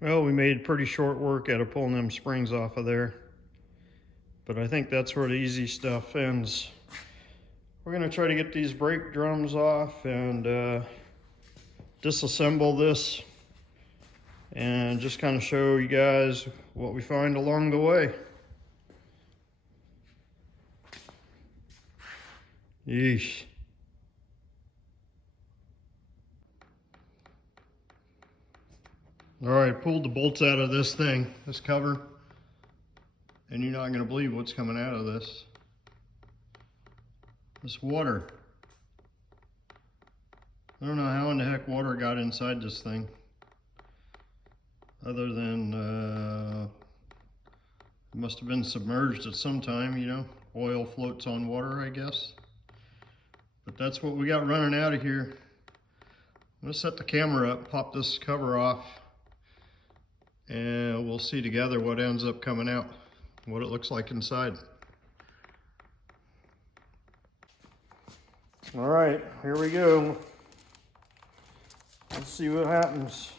Well, we made pretty short work out of pulling them springs off of there. But I think that's where the easy stuff ends. We're gonna try to get these brake drums off and disassemble this and just kind of show you guys what we find along the way. Yeesh. All right, pulled the bolts out of this thing, this cover, and you're not gonna believe what's coming out of this. This water. I don't know how in the heck water got inside this thing, other than it must have been submerged at some time, you know. Oil floats on water, I guess. But that's what we got running out of here. I'm gonna set the camera up, pop this cover off, and we'll see together what ends up coming out, what it looks like inside. All right, here we go. Let's see what happens.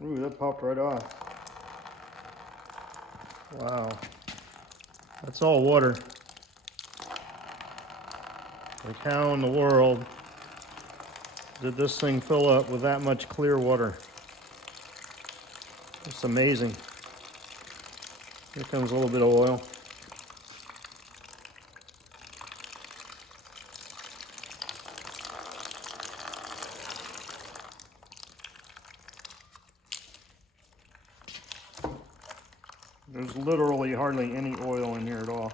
Ooh, that popped right off. Wow, that's all water. Like, how in the world did this thing fill up with that much clear water? It's amazing. Here comes a little bit of oil. There's literally hardly any oil in here at all.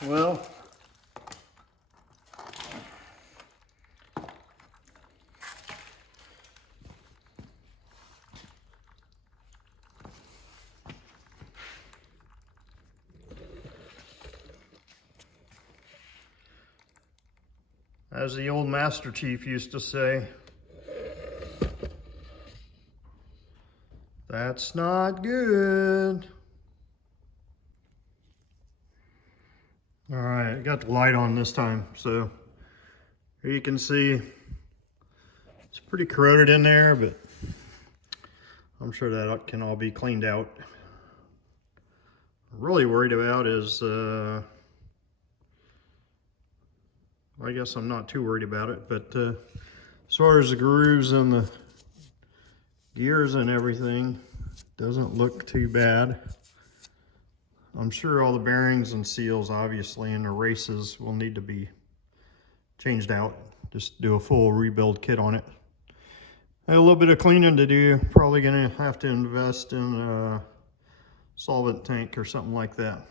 Well, as the old Master Chief used to say, that's not good. All right, I got the light on this time, so here you can see it's pretty corroded in there, but I'm sure that can all be cleaned out. What I'm really worried about is, I guess I'm not too worried about it, but as far as the grooves and the gears and everything, doesn't look too bad. I'm sure all the bearings and seals, obviously, and the races will need to be changed out. Just do a full rebuild kit on it. A little bit of cleaning to do. Probably gonna have to invest in a solvent tank or something like that.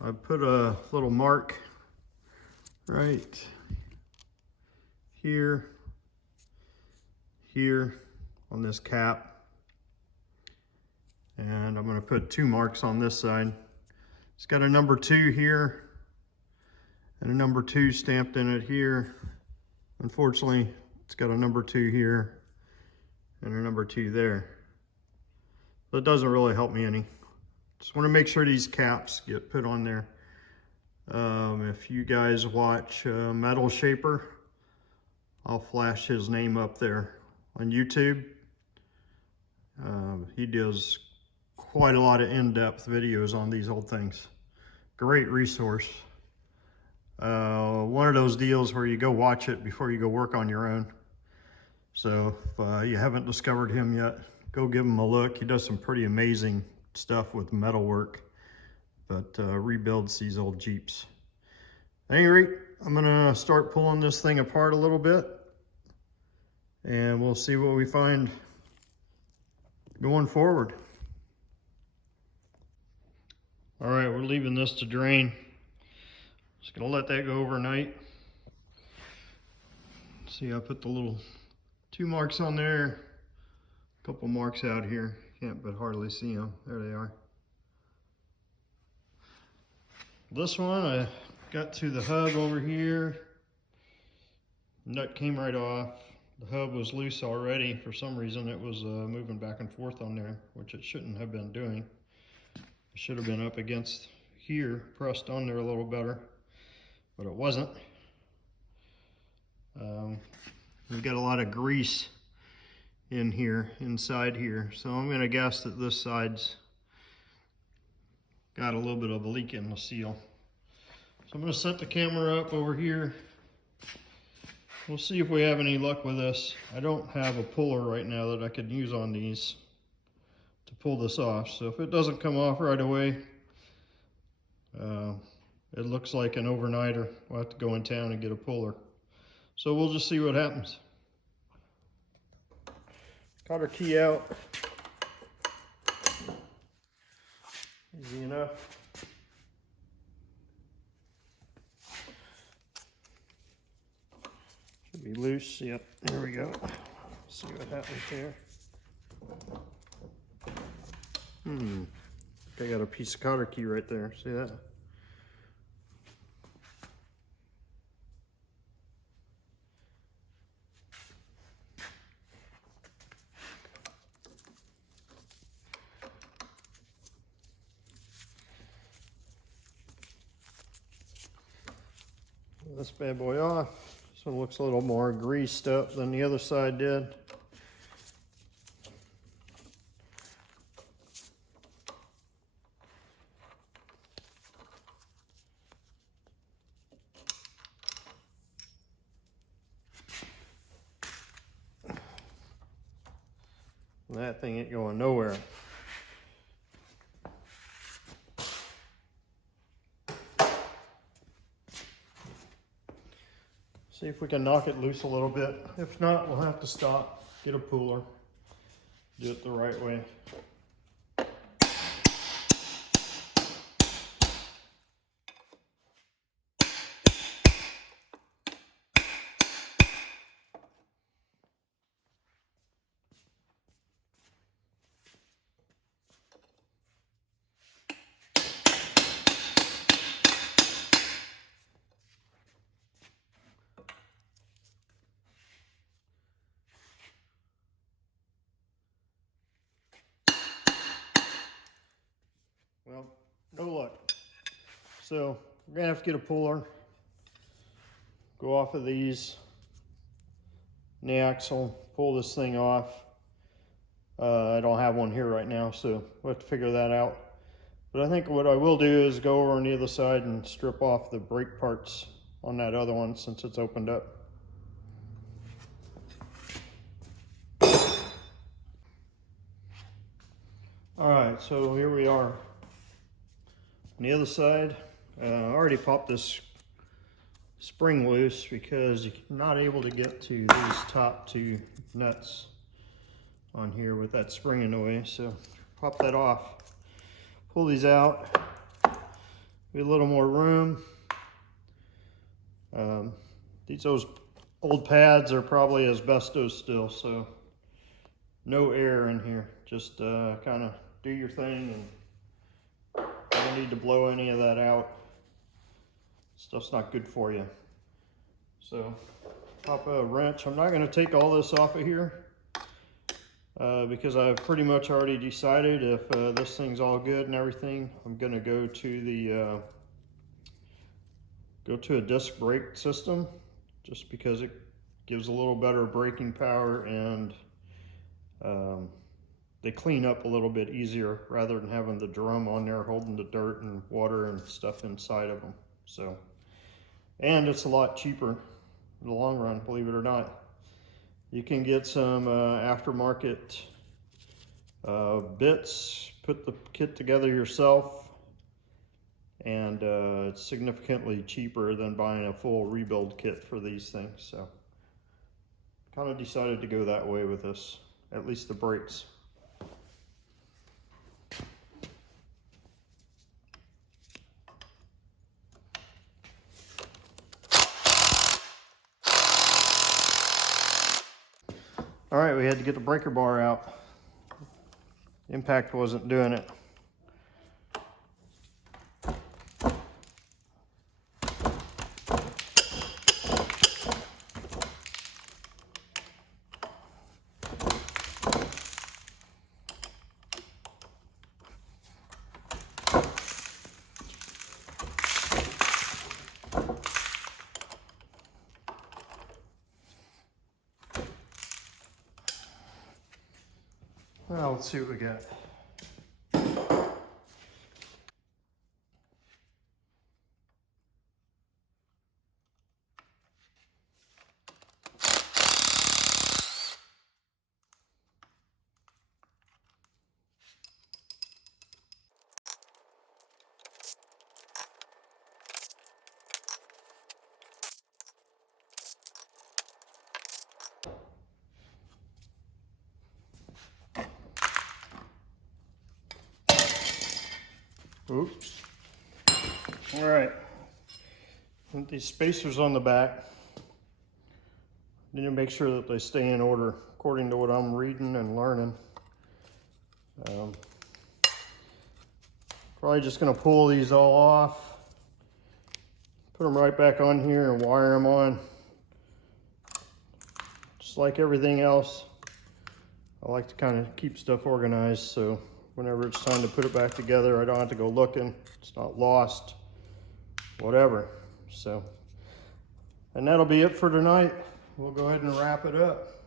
I put a little mark right here, on this cap. And I'm gonna put 2 marks on this side. It's got a number 2 here and a number 2 stamped in it here. Unfortunately, it's got a number 2 here and a number 2 there. But it doesn't really help me any. Just wanna make sure these caps get put on there. If you guys watch Metal Shaper, I'll flash his name up there on YouTube. He does quite a lot of in-depth videos on these old things. Great resource. One of those deals where you go watch it before you go work on your own. So if you haven't discovered him yet, go give him a look. He does some pretty amazing stuff with metalwork, but rebuilds these old Jeeps. At any rate, I'm gonna start pulling this thing apart a little bit, and we'll see what we find going forward. All right, we're leaving this to drain. Just gonna let that go overnight. See, I put the little 2 marks on there, a couple marks out here. Can't but hardly see them. There they are. This one, I got to the hub over here. Nut came right off. the hub was loose already. For some reason it was moving back and forth on there, which it shouldn't have been doing. It should have been up against here, pressed on there a little better, but it wasn't. We've got a lot of grease in here, inside here, so I'm going to guess that this side's got a little bit of a leak in the seal. So I'm going to set the camera up over here. We'll see if we have any luck with this. I don't have a puller right now that I could use on these to pull this off, so if it doesn't come off right away, it looks like an overnighter. We'll have to go in town and get a puller. So we'll just see what happens. Got our key out. Easy enough. Should be loose. Yep, there we go. See what happens here. I got a piece of cotter key right there. See that? This bad boy off. This one looks a little more greased up than the other side did. That thing ain't going nowhere. See if we can knock it loose a little bit. If not, we'll have to stop, get a puller, do it the right way. Well, no luck. So we're gonna have to get a puller, go off of these, in the axle, pull this thing off. I don't have one here right now, so we'll have to figure that out. But I think what I will do is go over on the other side and strip off the brake parts on that other one since it's opened up. All right, so here we are. On the other side, I already popped this spring loose because you're not able to get to these top two nuts on here with that spring in the way. So pop that off, pull these out, be a little more room. Those old pads are probably asbestos still, so no air in here. Just kind of do your thing, and don't need to blow any of that out. Stuff's not good for you. So pop a wrench. I'm not going to take all this off of here because I've pretty much already decided if this thing's all good and everything, I'm going to go to a disc brake system, just because it gives a little better braking power, and they clean up a little bit easier rather than having the drum on there holding the dirt and water and stuff inside of them. So, and it's a lot cheaper in the long run, believe it or not. You can get some aftermarket bits, put the kit together yourself, and it's significantly cheaper than buying a full rebuild kit for these things. So kind of decided to go that way with this, at least the brakes. All right, we had to get the breaker bar out. Impact wasn't doing it. let's see what we got. Oops. All right. Put these spacers on the back. Need to make sure that they stay in order according to what I'm reading and learning. Probably just gonna pull these all off, put them right back on here and wire them on. Just like everything else, I like to kind of keep stuff organized, so whenever it's time to put it back together, I don't have to go looking. It's not lost, whatever. So, and that'll be it for tonight. We'll go ahead and wrap it up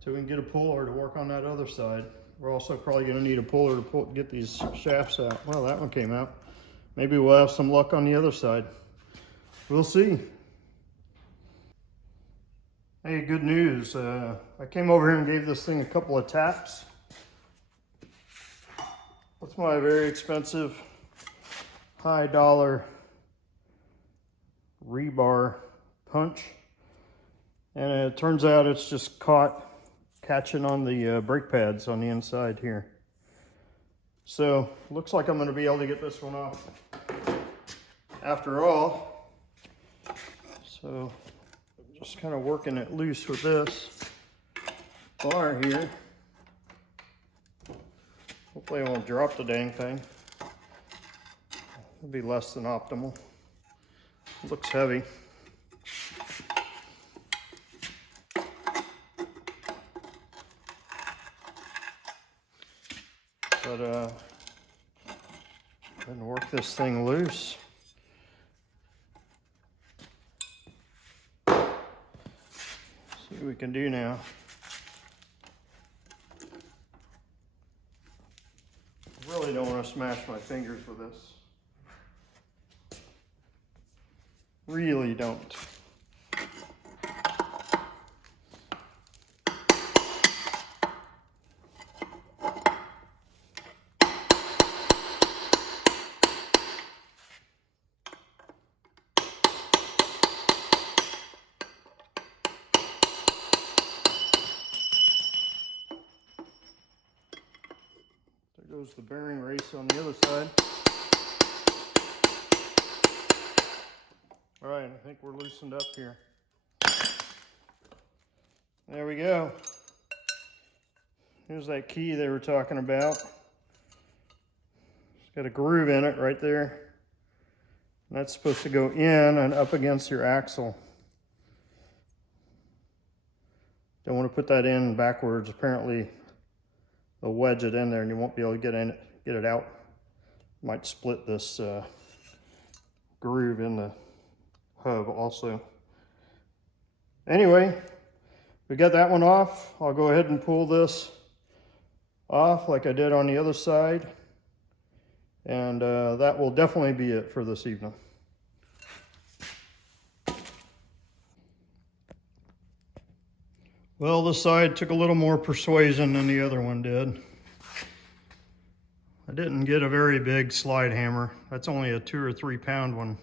till we can get a puller to work on that other side. We're also probably gonna need a puller to get these shafts out. Well, that one came out. Maybe we'll have some luck on the other side. We'll see. Hey, good news. I came over here and gave this thing a couple of taps with my very expensive high dollar rebar punch. And it turns out it's just catching on the brake pads on the inside here. So looks like I'm going to be able to get this one off after all. So just kind of working it loose with this bar here. Hopefully I won't drop the dang thing. It'll be less than optimal. It looks heavy. But and work this thing loose. See what we can do now. I really don't want to smash my fingers with this. Really don't. There goes the bearing race on the other side. All right, I think we're loosened up here. There we go. Here's that key they were talking about. It's got a groove in it right there. And that's supposed to go in and up against your axle. Don't want to put that in backwards. Apparently they'll wedge it in there and you won't be able to get it out. Might split this groove in the hub also. Anyway, we got that one off. I'll go ahead and pull this off like I did on the other side. And that will definitely be it for this evening. Well, this side took a little more persuasion than the other one did. I didn't get a very big slide hammer. That's only a 2 or 3 pound one.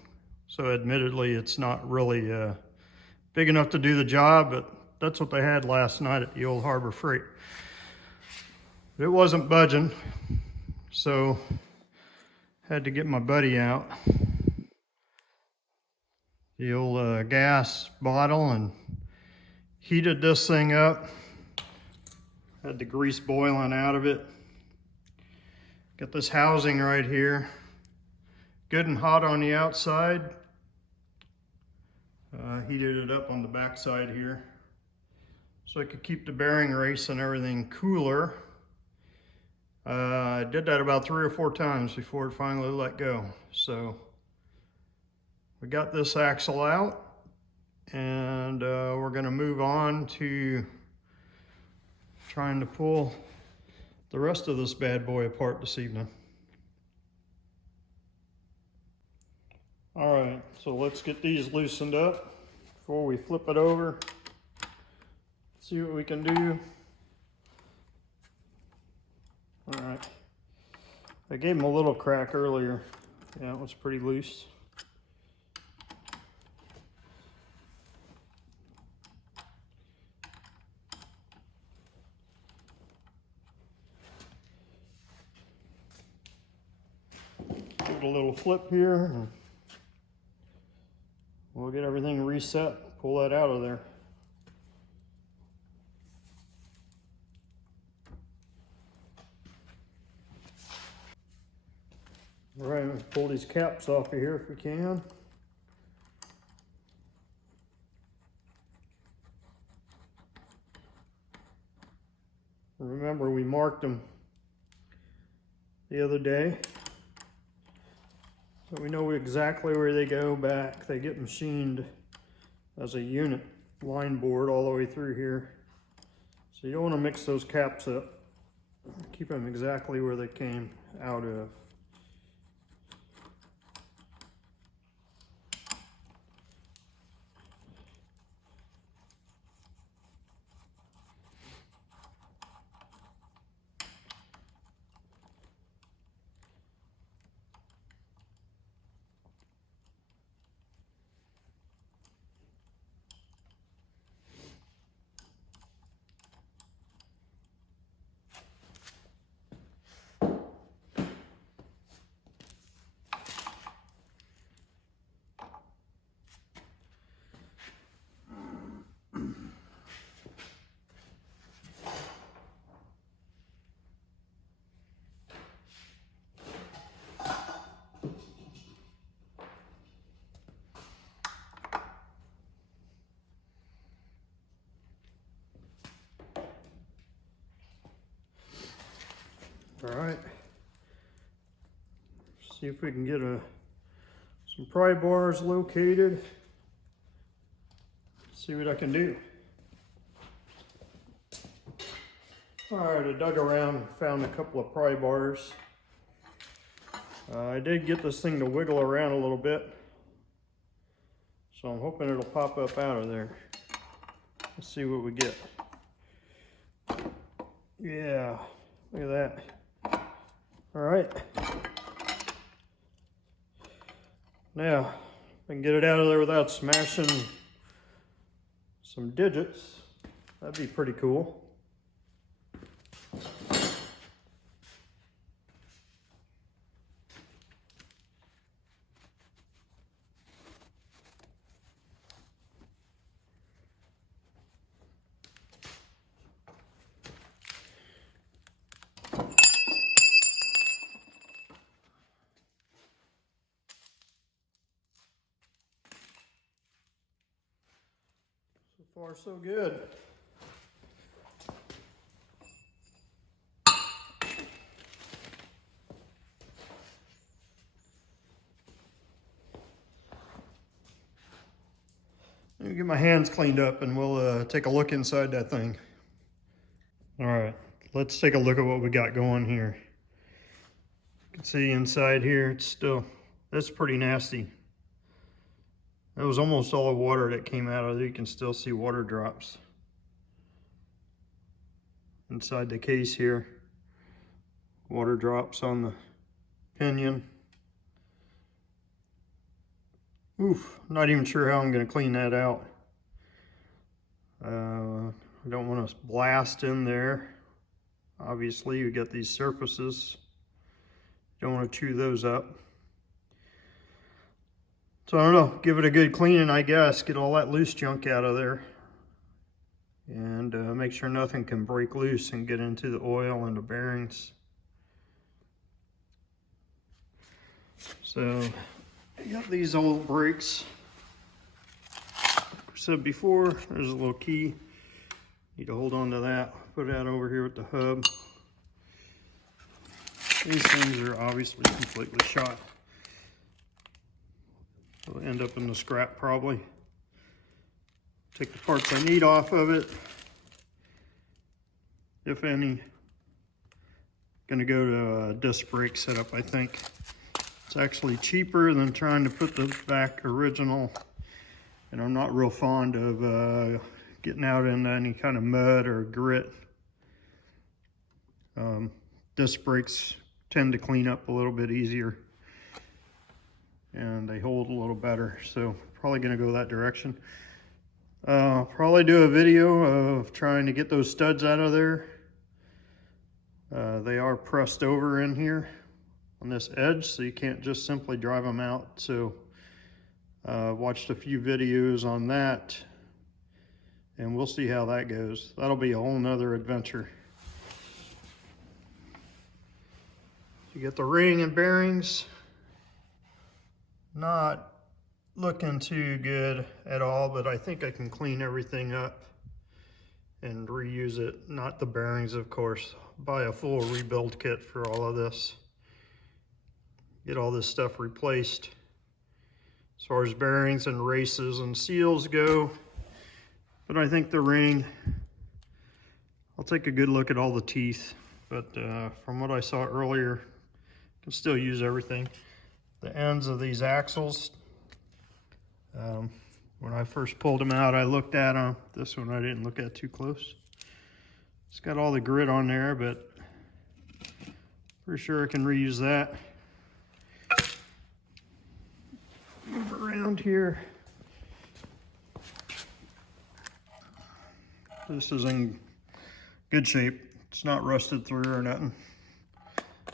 So admittedly, it's not really big enough to do the job, but that's what they had last night at the old Harbor Freight. But it wasn't budging, so had to get my buddy out. The old gas bottle and heated this thing up. Had the grease boiling out of it. Got this housing right here. Good and hot on the outside. Heated it up on the back side here. So I could keep the bearing race and everything cooler. I did that about 3 or 4 times before it finally let go. So we got this axle out. And we're going to move on to trying to pull the rest of this bad boy apart this evening. All right, so let's get these loosened up before we flip it over. See what we can do. All right, I gave them a little crack earlier. Yeah, it was pretty loose. Give it a little flip here. We'll get everything reset, pull that out of there. All right, let's pull these caps off of here if we can. Remember, we marked them the other day, so we know exactly where they go back. They get machined as a unit, line board all the way through here. So you don't want to mix those caps up. Keep them exactly where they came out of. All right, see if we can get some pry bars located. See what I can do. All right, I dug around and found a couple of pry bars. I did get this thing to wiggle around a little bit, so I'm hoping it'll pop up out of there. Let's see what we get. Yeah, look at that. All right. Now, if I can get it out of there without smashing some digits, that'd be pretty cool. So far, so good. Let me get my hands cleaned up and we'll take a look inside that thing. All right, let's take a look at what we got going here. You can see inside here, that's pretty nasty. That was almost all the water that came out of it. You can still see water drops inside the case here. Water drops on the pinion. Oof, not even sure how I'm going to clean that out. I don't want to blast in there. Obviously, you get these surfaces. Don't want to chew those up. So I don't know, give it a good cleaning, I guess. Get all that loose junk out of there. And make sure nothing can break loose and get into the oil and the bearings. So, I got these old brakes. Like I said before, there's a little key. Need to hold on to that. Put that over here with the hub. These things are obviously completely shot. They'll end up in the scrap probably. Take the parts I need off of it, if any. gonna go to a disc brake setup, I think. It's actually cheaper than trying to put the back original, and I'm not real fond of getting out in any kind of mud or grit. Disc brakes tend to clean up a little bit easier, and they hold a little better, so probably gonna go that direction. Probably do a video of trying to get those studs out of there. They are pressed over in here on this edge, so you can't just simply drive them out. So watched a few videos on that, and we'll see how that goes. That'll be a whole nother adventure. You get the ring and bearings, not looking too good at all, but I think I can clean everything up and reuse it. Not the bearings, of course. Buy a full rebuild kit for all of this. Get all this stuff replaced. As far as bearings and races and seals go, but I think the ring, I'll take a good look at all the teeth, but from what I saw earlier, can still use everything. The ends of these axles, when I first pulled them out, I looked at them. This one I didn't look at too close. It's got all the grit on there, but pretty sure I can reuse that. Move around here. This is in good shape. It's not rusted through or nothing.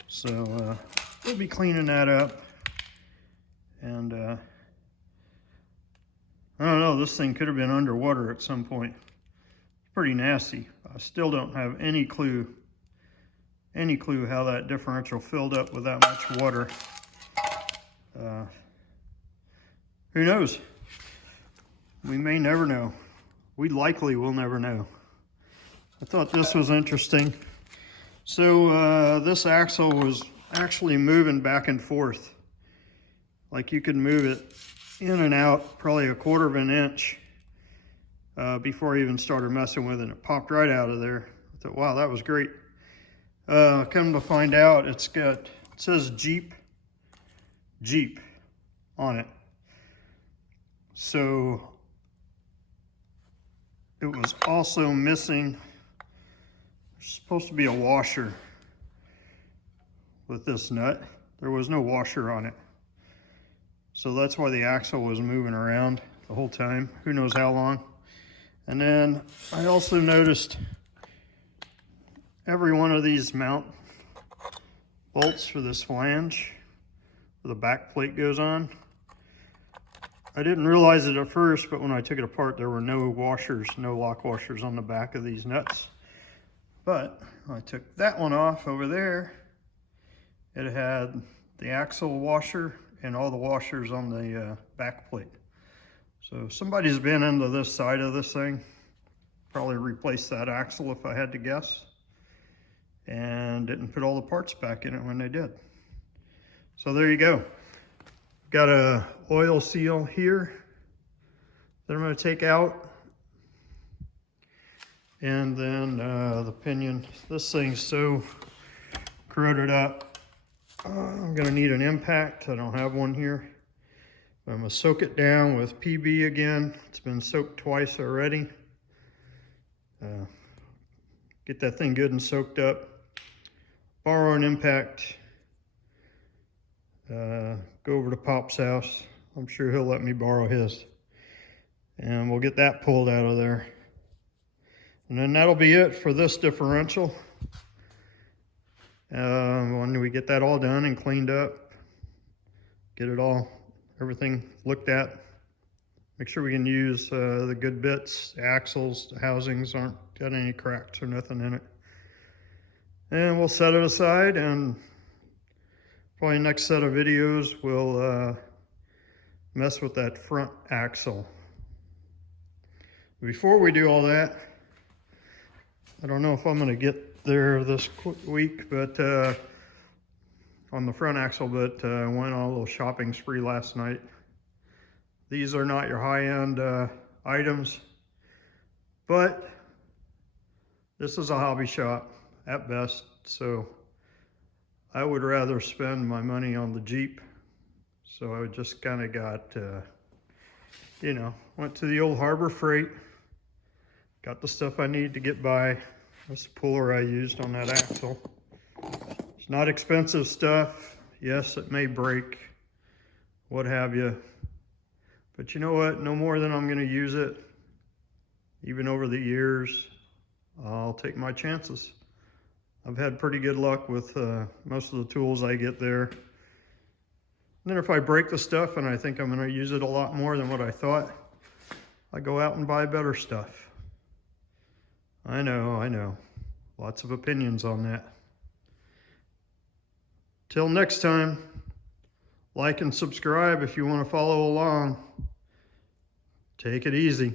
So we'll be cleaning that up. And I don't know, this thing could have been underwater at some point. It's pretty nasty. I still don't have any clue how that differential filled up with that much water. Who knows? We may never know. We likely will never know. I thought this was interesting. So this axle was actually moving back and forth. Like you could move it in and out probably 1/4 inch before I even started messing with it. It popped right out of there. I thought, wow, that was great. Come to find out, it says Jeep on it. So it was also missing, there's supposed to be a washer with this nut. There was no washer on it. So that's why the axle was moving around the whole time. Who knows how long. And then I also noticed every one of these mount bolts for this flange, where the back plate goes on. I didn't realize it at first, but when I took it apart, there were no washers, no lock washers on the back of these nuts. But I took that one off over there. It had the axle washer and all the washers on the back plate. So somebody's been into this side of this thing, probably replaced that axle if I had to guess, and didn't put all the parts back in it when they did. So there you go. Got a oil seal here that I'm going to take out, and then the pinion. This thing's so corroded up. I'm going to need an impact. I don't have one here. I'm going to soak it down with PB again. It's been soaked twice already. Get that thing good and soaked up. Borrow an impact. Go over to Pop's house. I'm sure he'll let me borrow his. And we'll get that pulled out of there. And then that'll be it for this differential. When we get that all done and cleaned up, get it all, everything looked at, make sure we can use the good bits, the axles, the housings aren't got any cracks or nothing in it. And we'll set it aside, and probably next set of videos we'll mess with that front axle. Before we do all that, I don't know if I'm going to get there this week, but on the front axle, but I went on a little shopping spree last night. These are not your high-end items, but this is a hobby shop at best, so I would rather spend my money on the Jeep. So I just kind of got, you know, went to the old Harbor Freight, got the stuff I need to get by. That's the puller I used on that axle. It's not expensive stuff. Yes, it may break, what have you. But you know what? No more than I'm going to use it. Even over the years, I'll take my chances. I've had pretty good luck with most of the tools I get there. And then if I break the stuff and I think I'm going to use it a lot more than what I thought, I go out and buy better stuff. I know. Lots of opinions on that. Till next time, like and subscribe if you want to follow along. Take it easy.